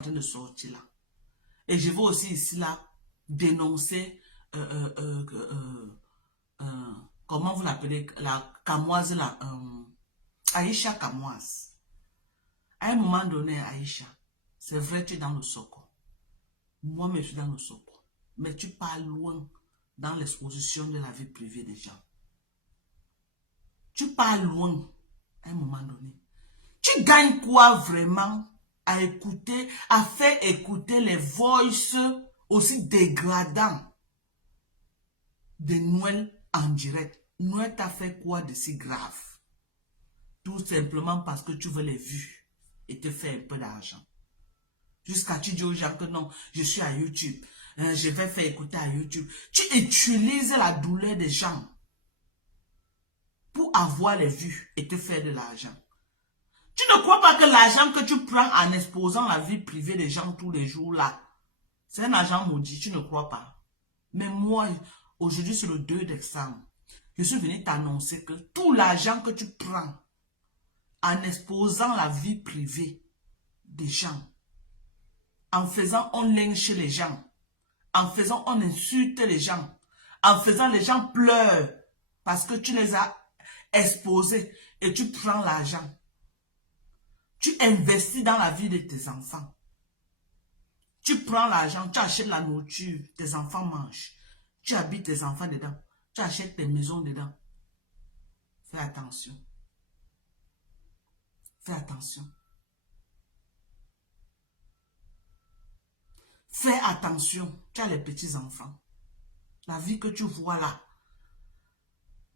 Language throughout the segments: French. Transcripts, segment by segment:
train de sortir là. Et je vais aussi ici là dénoncer, comment vous l'appelez, la Camoise là, Aïcha Camoise. À un moment donné, Aïcha, c'est vrai, tu es dans le socle. Moi, je suis dans le socle. Mais tu pars loin dans l'exposition de la vie privée des gens. Tu pars loin à un moment donné. Tu gagnes quoi vraiment à écouter, à faire écouter les voices aussi dégradants de Noël en direct? Noël t'a fait quoi de si grave? Tout simplement parce que tu veux les vues et te faire un peu d'argent. Jusqu'à tu dis aux gens que non, je suis à YouTube. Je vais faire écouter à YouTube. Tu utilises la douleur des gens pour avoir les vues et te faire de l'argent. Tu ne crois pas que l'argent que tu prends en exposant la vie privée des gens tous les jours là, c'est un argent maudit, tu ne crois pas? Mais moi, aujourd'hui c'est le 2 décembre, je suis venu t'annoncer que tout l'argent que tu prends en exposant la vie privée des gens, en faisant on lynche les gens, en faisant on insulte les gens, en faisant les gens pleurent parce que tu les as exposés et tu prends l'argent. Tu investis dans la vie de tes enfants. Tu prends l'argent, tu achètes la nourriture, tes enfants mangent. Tu habites tes enfants dedans. Tu achètes tes maisons dedans. Fais attention. Fais attention. Fais attention. Tu as les petits enfants. La vie que tu vois là.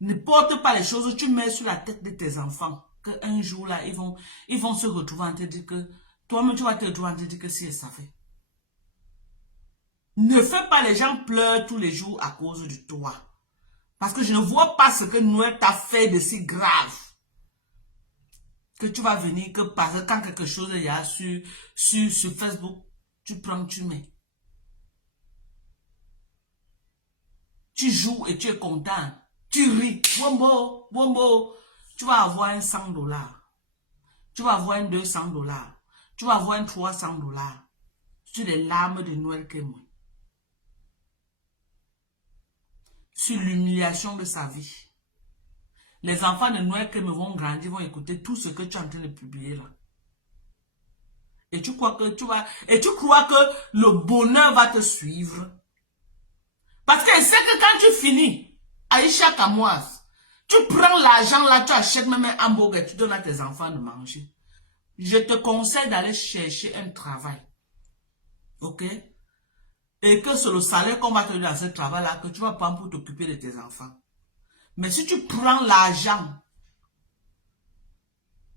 Ne porte pas les choses que tu mets sur la tête de tes enfants. Qu'un jour là, ils vont se retrouver en te dire que toi-même tu vas te retrouver en te dire que si elle savait. Ne fais pas les gens pleurer tous les jours à cause de toi. Parce que je ne vois pas ce que Noël t'a fait de si grave. Que tu vas venir, que parce que quand quelque chose il y a sur Facebook, tu prends, tu mets. Tu joues et tu es content. Tu ris. Wombo, wombo. Tu vas avoir un $100. Tu vas avoir un $200. Tu vas avoir un $300. Sur les larmes de Noël que moi. Sur l'humiliation de sa vie. Les enfants de Noël qui me vont grandir vont écouter tout ce que tu es en train de publier là. Et tu crois que le bonheur va te suivre. Parce que c'est que quand tu finis, Aïcha Camoise, tu prends l'argent là, tu achètes même un hamburger, tu donnes à tes enfants de manger. Je te conseille d'aller chercher un travail. Ok? Et que c'est le salaire qu'on va te donner dans ce travail-là que tu vas prendre pour t'occuper de tes enfants. Mais si tu prends l'argent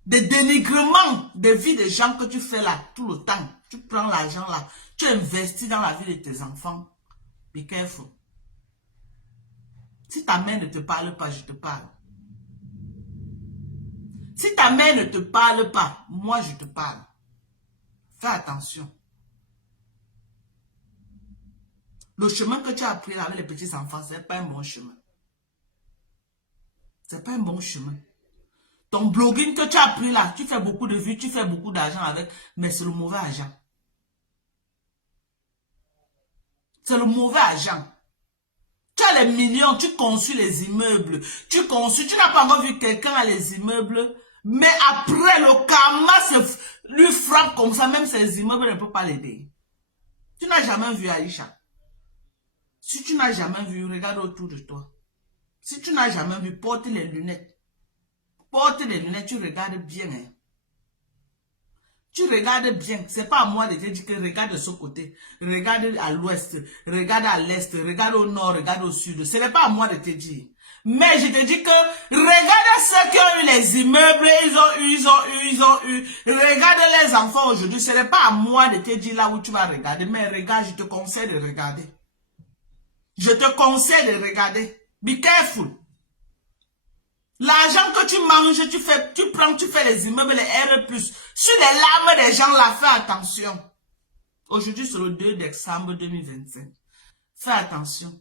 de dénigrement de vie des gens que tu fais là tout le temps, tu prends l'argent là, tu investis dans la vie de tes enfants, be careful. Si ta mère ne te parle pas, je te parle. Si ta mère ne te parle pas, moi je te parle. Fais attention. Le chemin que tu as pris là avec les petits enfants, ce n'est pas un bon chemin. Ce n'est pas un bon chemin. Ton blogging que tu as pris là, tu fais beaucoup de vues, tu fais beaucoup d'argent avec, mais c'est le mauvais argent. C'est le mauvais argent. Tu as les millions, tu construis les immeubles, tu n'as pas encore vu quelqu'un à les immeubles, mais après le karma lui frappe comme ça, même ces immeubles ne peuvent pas l'aider. Tu n'as jamais vu Aïcha. Si tu n'as jamais vu, regarde autour de toi. Si tu n'as jamais vu, porte les lunettes. Porte les lunettes, tu regardes bien. Hein. Tu regardes bien. C'est pas à moi de te dire que regarde de ce côté. Regarde à l'ouest. Regarde à l'est. Regarde au nord. Regarde au sud. Ce n'est pas à moi de te dire. Mais je te dis que regarde ceux qui ont eu les immeubles. Ils ont eu. Regarde les enfants aujourd'hui. Ce n'est pas à moi de te dire là où tu vas regarder. Mais regarde, je te conseille de regarder. Je te conseille de regarder. Be careful. L'argent que tu manges, tu fais les immeubles, les R+. Sur les larmes des gens, là, fais attention. Aujourd'hui, c'est le 2 décembre 2025. Fais attention.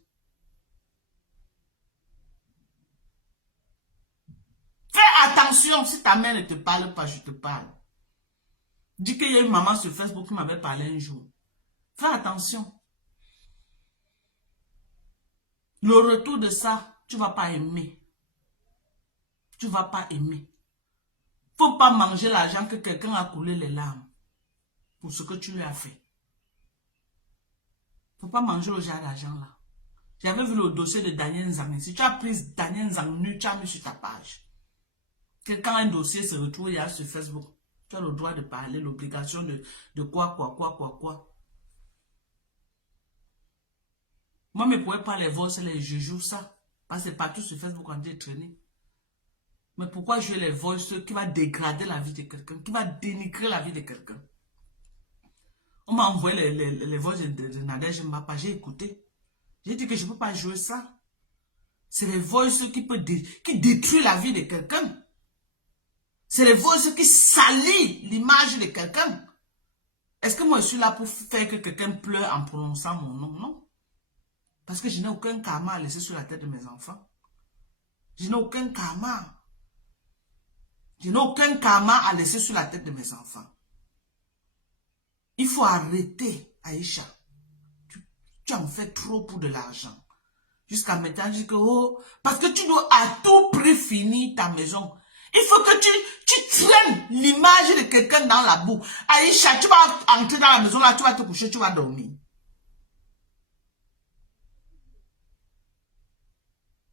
Fais attention. Si ta mère ne te parle pas, je te parle. Dis qu'il y a une maman sur Facebook qui m'avait parlé un jour. Fais attention. Le retour de ça, tu ne vas pas aimer. Tu ne vas pas aimer. Faut pas manger l'argent que quelqu'un a coulé les larmes pour ce que tu lui as fait. Faut pas manger le genre d'argent là. J'avais vu le dossier de Daniel Nzang. Si tu as pris Daniel Nzang nu, tu as mis sur ta page. Quand un dossier se retrouve il y a sur Facebook, tu as le droit de parler, l'obligation de quoi. Moi, je ne pourrais pas les voix, je joue ça. Parce que c'est partout sur Facebook en train de traîner. Mais pourquoi jouer les voices qui va dégrader la vie de quelqu'un, qui va dénigrer la vie de quelqu'un? On m'a envoyé les voix de Nadège Mbapa, j'ai écouté. J'ai dit que je ne peux pas jouer ça. C'est les voices qui détruisent la vie de quelqu'un. C'est les voices qui salissent l'image de quelqu'un. Est-ce que moi je suis là pour faire que quelqu'un pleure en prononçant mon nom? Non. Parce que je n'ai aucun karma à laisser sur la tête de mes enfants. Je n'ai aucun karma. Je n'ai aucun karma à laisser sur la tête de mes enfants. Il faut arrêter, Aïcha. Tu en fais trop pour de l'argent. Jusqu'à maintenant, je dis que, oh, parce que tu dois à tout prix finir ta maison. Il faut que tu traînes l'image de quelqu'un dans la boue. Aïcha, tu vas entrer dans la maison, là, tu vas te coucher, tu vas dormir.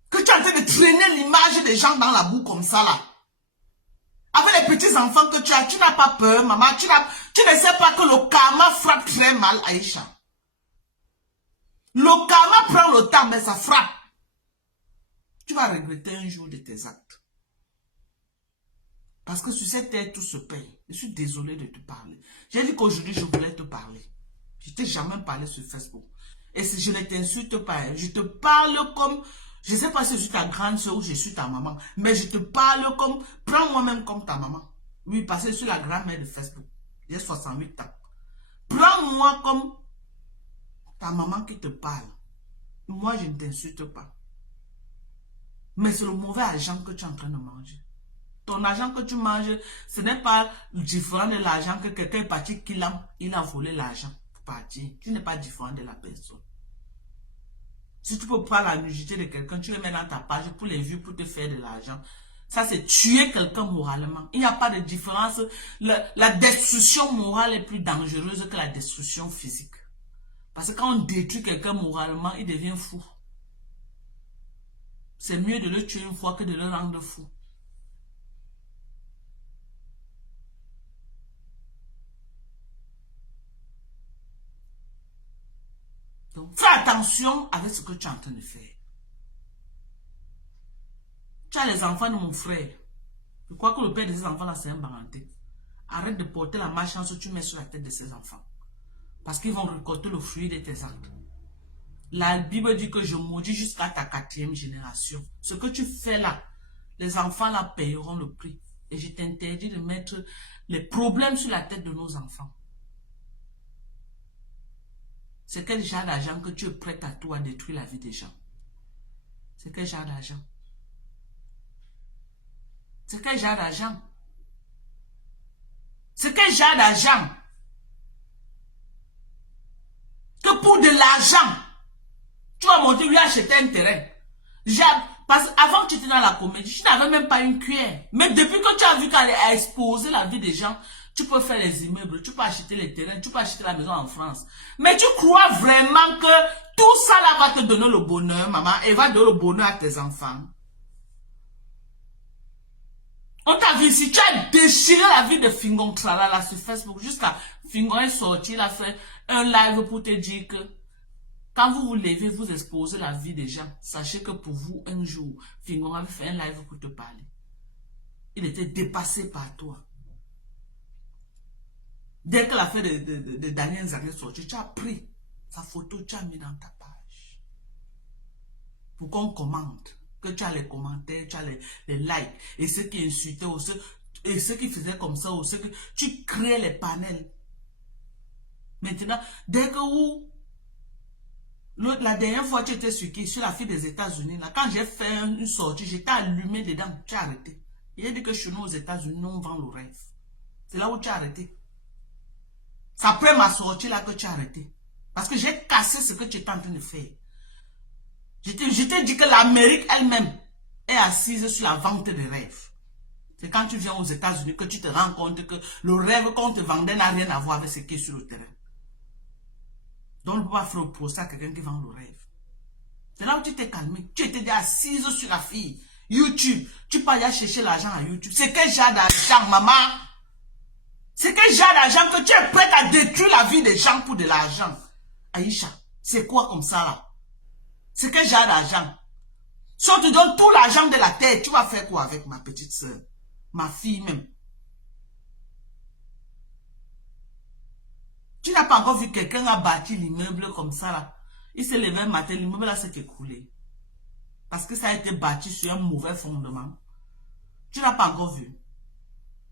Que tu es en train de traîner l'image des gens dans la boue comme ça, là. Avec les petits enfants que tu n'as pas peur, maman. Tu ne sais pas que le karma frappe très mal, Aïcha. Le karma prend le temps, mais ça frappe. Tu vas regretter un jour de tes actes. Parce que sur cette terre, tout se paye. Je suis désolé de te parler. J'ai dit qu'aujourd'hui, je voulais te parler. Je ne t'ai jamais parlé sur Facebook. Et si je ne t'insulte pas, je te parle comme... Je ne sais pas si je suis ta grande soeur ou je suis ta maman, mais je te parle comme... Prends moi-même comme ta maman. Oui, parce que je suis la grand-mère de Facebook. J'ai 68 ans. Prends-moi comme ta maman qui te parle. Moi, je ne t'insulte pas. Mais c'est le mauvais argent que tu es en train de manger. Ton argent que tu manges, ce n'est pas différent de l'argent que quelqu'un est parti, il a volé l'argent pour partir. Tu n'es pas différent de la personne. Si tu peux prendre la nudité de quelqu'un, tu le mets dans ta page pour les vues, pour te faire de l'argent. Ça, c'est tuer quelqu'un moralement. Il n'y a pas de différence. La destruction morale est plus dangereuse que la destruction physique. Parce que quand on détruit quelqu'un moralement, il devient fou. C'est mieux de le tuer une fois que de le rendre fou. Donc, fais attention avec ce que tu es en train de faire. Tu as les enfants de mon frère. Je crois que le père de ces enfants-là, c'est un baranté. Arrête de porter la malchance que tu mets sur la tête de ces enfants. Parce qu'ils vont récolter le fruit de tes actes. La Bible dit que je maudis jusqu'à ta 4e génération. Ce que tu fais là, les enfants là payeront le prix. Et je t'interdis de mettre les problèmes sur la tête de nos enfants. C'est quel genre d'argent que tu es prêt à tout à détruire la vie des gens? C'est quel genre d'argent? C'est quel genre d'argent? C'est quel genre d'argent? Que pour de l'argent, tu vas monter lui acheter un terrain. Parce qu'avant que tu étais dans la comédie, tu n'avais même pas une cuillère. Mais depuis que tu as vu qu'elle a exposé la vie des gens, tu peux faire les immeubles, tu peux acheter les terrains, tu peux acheter la maison en France. Mais tu crois vraiment que tout ça là va te donner le bonheur, maman, et va donner le bonheur à tes enfants? On t'a vu, si tu as déchiré la vie de Fingon Trala là sur Facebook, jusqu'à Fingon est sorti, il a fait un live pour te dire que quand vous vous levez, vous exposez la vie des gens. Sachez que pour vous, un jour, Fingon avait fait un live pour te parler. Il était dépassé par toi. Dès que l'affaire de Daniel Nzang est sortie, tu as pris sa photo, tu as mis dans ta page. Pour qu'on commente. Que tu as les commentaires, tu as les likes. Et ceux qui insultaient, et ceux qui faisaient comme ça, ou ceux qui... Tu crées les panels. Maintenant, dès que la dernière fois, tu étais sur la fille des États-Unis. Quand j'ai fait une sortie, j'étais allumé dedans. Tu as arrêté. Il a dit que chez nous, aux États-Unis, on vend le rêve. C'est là où tu as arrêté. C'est après ma sortie là que tu as arrêté. Parce que j'ai cassé ce que tu étais en train de faire. Je t'ai dit que l'Amérique elle-même est assise sur la vente des rêves. C'est quand tu viens aux États-Unis que tu te rends compte que le rêve qu'on te vendait n'a rien à voir avec ce qui est sur le terrain. Donc, on ne peut pas faire le procès à quelqu'un qui vend le rêve. C'est là où tu t'es calmé. Tu étais déjà assise sur la fille. YouTube. Tu peux aller chercher l'argent à YouTube. C'est quel genre d'argent, maman? C'est quel genre d'argent que tu es prête à détruire la vie des gens pour de l'argent? Aïcha, c'est quoi comme ça là? C'est quel genre d'argent? Si on te donne tout l'argent de la terre, tu vas faire quoi avec ma petite soeur? Ma fille même. Tu n'as pas encore vu quelqu'un a bâti l'immeuble comme ça là. Il s'est levé un matin, l'immeuble là s'est écroulé. Parce que ça a été bâti sur un mauvais fondement. Tu n'as pas encore vu.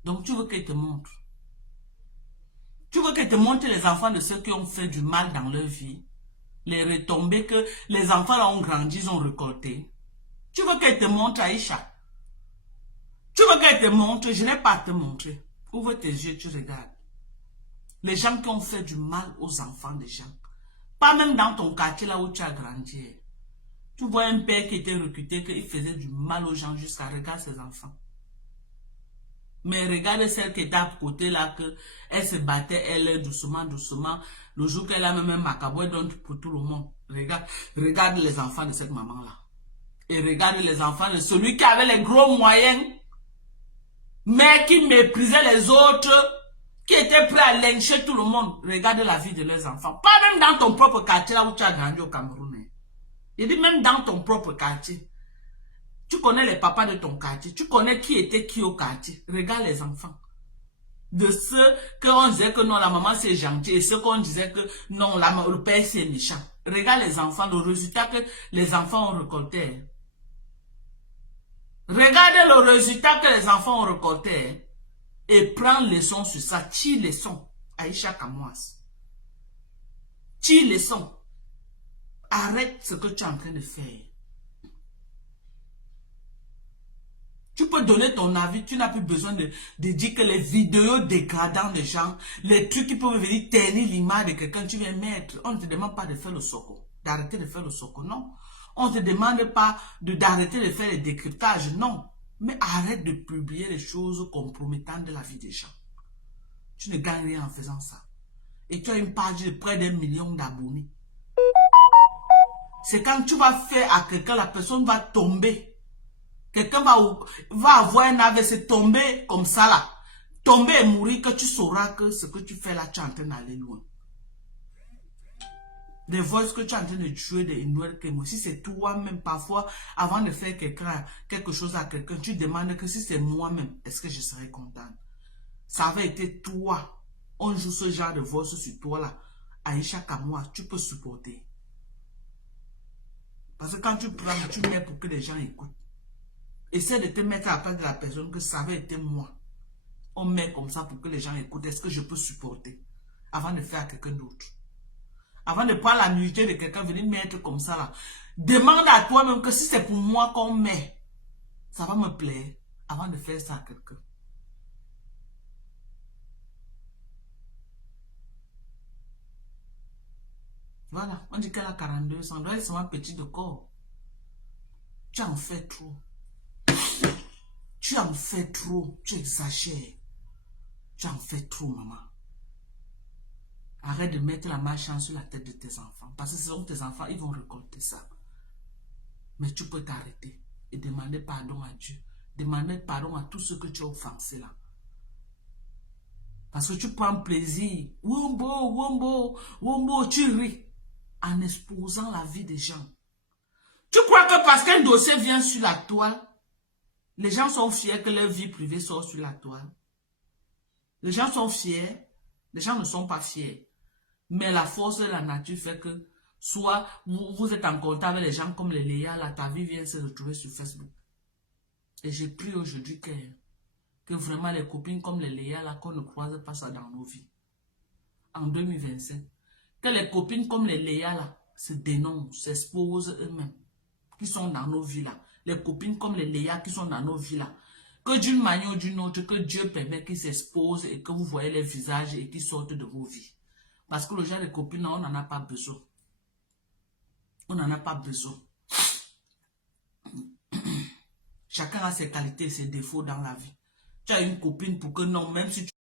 Donc tu veux qu'il te montre. Tu veux qu'il te montre les enfants de ceux qui ont fait du mal dans leur vie. Les retombées que les enfants là ont grandi, ils ont récolté. Tu veux qu'elle te montre, Aïcha? Tu veux qu'elle te montre? Je n'ai pas à te montrer. Ouvre tes yeux, tu regardes. Les gens qui ont fait du mal aux enfants des gens. Pas même dans ton quartier là où tu as grandi. Tu vois un père qui était recruté, qu'il faisait du mal aux gens jusqu'à regarder ses enfants. Mais regarde celle qui était à côté là, que elle se battait, elle doucement, doucement. Le jour qu'elle a même un macabre, elle donne pour tout le monde. Regarde les enfants de cette maman là. Et regarde les enfants de celui qui avait les gros moyens, mais qui méprisait les autres, qui était prêt à lyncher tout le monde. Regarde la vie de leurs enfants. Pas même dans ton propre quartier là où tu as grandi au Cameroun. Il dit même dans ton propre quartier. Tu connais les papas de ton quartier. Tu connais qui était qui au quartier. Regarde les enfants. De ceux qu'on disait que non, la maman c'est gentil. Et ceux qu'on disait que non, le père c'est méchant. Regarde les enfants, le résultat que les enfants ont récolté. Regardez le résultat que les enfants ont récolté. Et prends leçon sur ça. Tire leçon. Aïcha Kamouas. Tire leçon. Arrête ce que tu es en train de faire. Tu peux donner ton avis, tu n'as plus besoin de dire que les vidéos dégradant des gens, les trucs qui peuvent venir ternir l'image de quelqu'un, tu viens mettre. On ne te demande pas de faire le soko, d'arrêter de faire le soko, non. On ne te demande pas d'arrêter de faire les décryptages, non. Mais arrête de publier les choses compromettantes de la vie des gens. Tu ne gagnes rien en faisant ça. Et tu as une page de près d'1 million d'abonnés. C'est quand tu vas faire à quelqu'un, la personne va tomber. Quelqu'un va avoir un AVC, tomber comme ça là. Tomber et mourir, que tu sauras que ce que tu fais là, tu es en train d'aller loin. Des voix que tu es en train de jouer des nouvelles que moi. Si c'est toi-même, parfois, avant de faire quelque chose à quelqu'un, tu demandes que si c'est moi-même, est-ce que je serais contente? Ça avait été toi. On joue ce genre de voix sur toi là. Aïcha Kamouas, tu peux supporter. Parce que quand tu prends, tu mets pour que les gens écoutent. Essaie de te mettre à la place de la personne que ça avait été moi. On met comme ça pour que les gens écoutent. Est-ce que je peux supporter? Avant de faire à quelqu'un d'autre. Avant de prendre la nullité de quelqu'un, venir mettre comme ça là. Demande à toi-même que si c'est pour moi qu'on met, ça va me plaire. Avant de faire ça à quelqu'un. Voilà. On dit qu'elle a 42 ans. Elle est seulement petit de corps. Tu en fais trop. Tu en fais trop, tu exagères. Tu en fais trop, maman. Arrête de mettre la malchance sur la tête de tes enfants. Parce que ce sont tes enfants, ils vont récolter ça. Mais tu peux t'arrêter et demander pardon à Dieu. Demander pardon à tous ceux que tu as offensés là. Parce que tu prends plaisir. Wombo, wombo, wombo, tu ris. En exposant la vie des gens. Tu crois que parce qu'un dossier vient sur la toile, les gens sont fiers que leur vie privée sort sur la toile. Les gens sont fiers. Les gens ne sont pas fiers. Mais la force de la nature fait que soit vous êtes en contact avec les gens comme les Léa, là, ta vie vient se retrouver sur Facebook. Et j'ai pris aujourd'hui que vraiment les copines comme les Léa, là, qu'on ne croise pas ça dans nos vies. En 2025. Que les copines comme les Léa, là, se dénoncent, s'exposent eux-mêmes. Qui sont dans nos vies, là. Les copines comme les Léa qui sont dans nos vies, là. Que d'une manière ou d'une autre, que Dieu permet qu'ils s'exposent et que vous voyez les visages et qu'ils sortent de vos vies. Parce que le genre de copines, on n'en a pas besoin. On n'en a pas besoin. Chacun a ses qualités et ses défauts dans la vie. Tu as une copine pour que non, même si tu